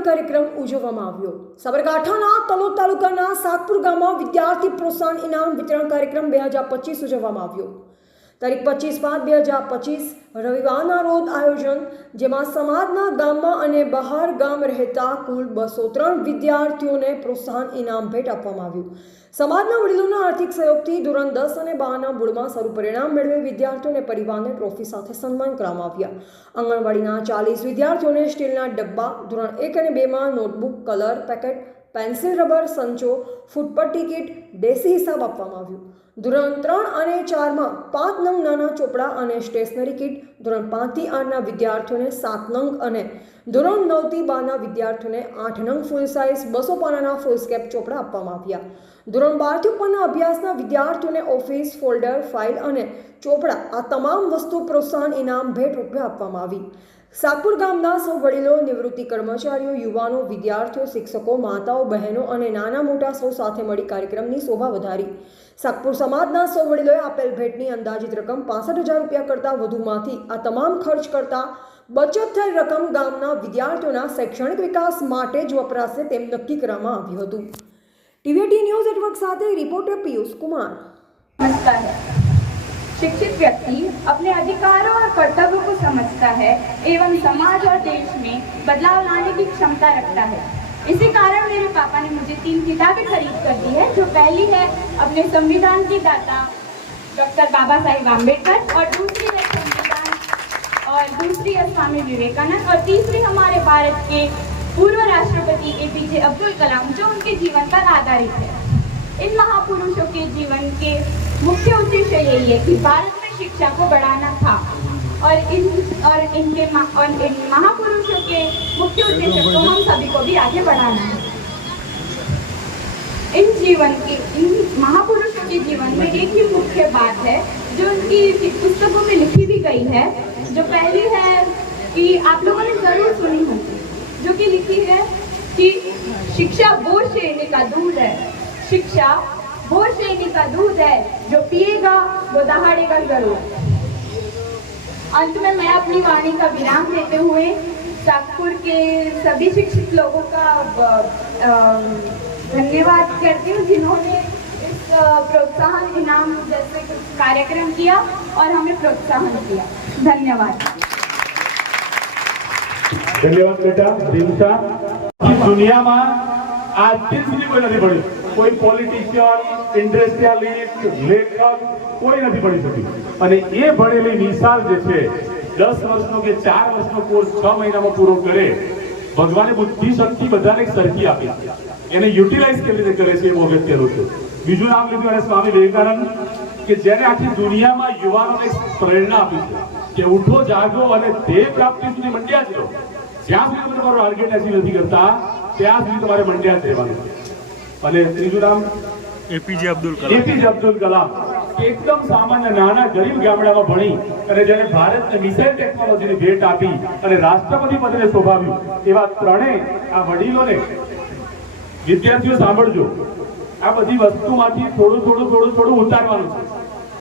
વિતરણ કાર્યક્રમ ઉજવવામાં આવ્યો। સાબરકાંઠાના તલોદ તાલુકાના સાતપુર ગામમાં વિદ્યાર્થી પ્રોત્સાહન ઇનામ વિતરણ કાર્યક્રમ 2025 ઉજવવામાં આવ્યો। તારીખ 25/5/2025 રવિવારના રોજ આયોજન, જેમાં સમાજના ગામમાં અને બહાર ગામ રહેતા કુલ 203 વિદ્યાર્થીઓને પ્રોત્સાહન ઇનામ ભેટ આપવામાં આવ્યું। સમાજના વડીલોના આર્થિક સહયોગથી ધોરણ 10 અને 12ના બોર્ડમાં સારું પરિણામ મેળવે વિદ્યાર્થીઓને પરિવારને ટ્રોફી સાથે સન્માન કરવામાં આવ્યા। આંગણવાડીના 40 વિદ્યાર્થીઓને સ્ટીલના ડબ્બા, ધોરણ 1 અને 2માં notebook, colour packet, pencil, rubber, સંચો, ફૂટપટ્ટી કીટ, દેશી હિસાબ આપવામાં આવ્યું। ધોરણ 3 અને 4માં 5 નંગ નાના ચોપડા અને સ્ટેશનરી કીટ, ધોરણ 5 થી 8ના વિદ્યાર્થીઓને 7 નંગ અને ધોરણ 9 થી 12ના વિદ્યાર્થીઓને 8 નંગ ફૂલ સાઇઝ 200 પાનાના ફૂલસ્કેપ ચોપડા આપવામાં આવ્યા। ધોરણ 12 થી ઉપરના અભ્યાસના વિદ્યાર્થીઓને ઓફિસ, ફોલ્ડર, ફાઇલ અને ચોપડા આ તમામ વસ્તુ પ્રોત્સાહન ઇનામ ભેટ રૂપે આપવામાં આવી। સાતપુર ગામના સૌ વડીલો, નિવૃત્તિ કર્મચારીઓ, યુવાનો, વિદ્યાર્થીઓ, શિક્ષકો, માતાઓ, બહેનો અને નાના મોટા સૌ સાથે મળી કાર્યક્રમની શોભા વધારી। સાતપુર સમાજના સૌ વડીલોએ આપેલ ભેટની અંદાજિત રકમ 65,000 રૂપિયા કરતાં વધુમાંથી આ તમામ ખર્ચ કરતા બચત થયેલ રકમ ગામના વિદ્યાર્થીઓના શૈક્ષણિક વિકાસ માટે જ વપરાશે તેમ નક્કી કરવામાં આવ્યું હતું। ટીવીટી ન્યૂઝ નેટવર્ક સાથે रिपोर्टर पीयूष कुमार। समझता है। शिक्षित व्यक्ति अपने अधिकारों और कर्तव्यों को समझता है एवं समाज और देश में बदलाव लाने की क्षमता रखता है। इसी कारण मेरे पापा ने मुझे 3 किताबें खरीद कर दी है, जो पहली है अपने संविधान के दाता डॉक्टर बाबा साहेब आम्बेडकर, और दूसरी है संविधान, और दूसरी है स्वामी विवेकानंद, और तीसरी हमारे भारत के पूर्व राष्ट्रपति APJ अब्दुल कलाम, जो उनके जीवन पर आधारित है। इन महापुरुषों के जीवन के मुख्य उद्देश्य यही है कि भारत में शिक्षा को बढ़ाना था, और इन महापुरुषों के मुख्य उद्देश्य को हम सभी को भी आगे बढ़ाना है। इन महापुरुषों के जीवन में एक ही मुख्य बात है जो उनकी पुस्तकों में लिखी भी गई है, जो पहली है कि आप लोगों ने जरूर सुनी होगी, जो कि लिखी है कि शिक्षा वो श्रेणी का दूध है, शिक्षा वो श्रेणी का दूध है, जो पिएगा वो दहाड़ेगा जरूर। अंत में मैं अपनी वाणी का विराम देते हुए सातपुर के सभी शिक्षित लोगों का धन्यवाद करती हूँ, जिन्होंने इस प्रोत्साहन इनाम जैसे कार्यक्रम किया और हमें प्रोत्साहन किया। धन्यवाद। धन्यवाद बेटा दिलसा। दुनिया में आज दिन સુધી કોઈ નથી પડ્યું, કોઈ પોલિટિશિયન, ઇન્ડસ્ટ્રીયલિસ્ટ, લેખક કોઈ નથી પડી શક્યું। અને એ ભણેલી નિશાલ જે છે 10 વર્ષનો કે 4 વર્ષનો કોર્સ 6 મહિનામાં પૂરો કરે, ભગવાને બુદ્ધિ શક્તિ બધાને સરખી આપી, એને યુટિલાઇઝ કેવી રીતે કરે છે એ બહુ અગત્યનું છે। બીજું નામ લીધું એને સ્વામી વિવેકાનંદ, કે જેને આખી દુનિયામાં યુવાનોને પ્રેરણા આપી છે કે ઉઠો, જાગો અને ધ્યેય પ્રાપ્તિ સુધી મંડ્યા જ રહો। જ્યાં સુધી તમે તમારો ટાર્ગેટ અચીવ નથી કરતા ત્યાં સુધી તમારે મંડ્યા જ રહેવાનું છે। અને ત્રીજું નામ APJ अब्दुल कलाम, एकदम सामान्य नाना गरीब गामडाમાં ભણી અને જેને ભારતને મિસાઇલ ટેકનોલોજીની ભેટ આપી અને રાષ્ટ્રપતિ પદને શોભાવ્યું, એવા ત્રણેય આ વડીલોને વિદ્યાર્થીઓ સાંભળજો, આ બધી વસ્તુમાંથી થોડું ઉતારવાનું છે।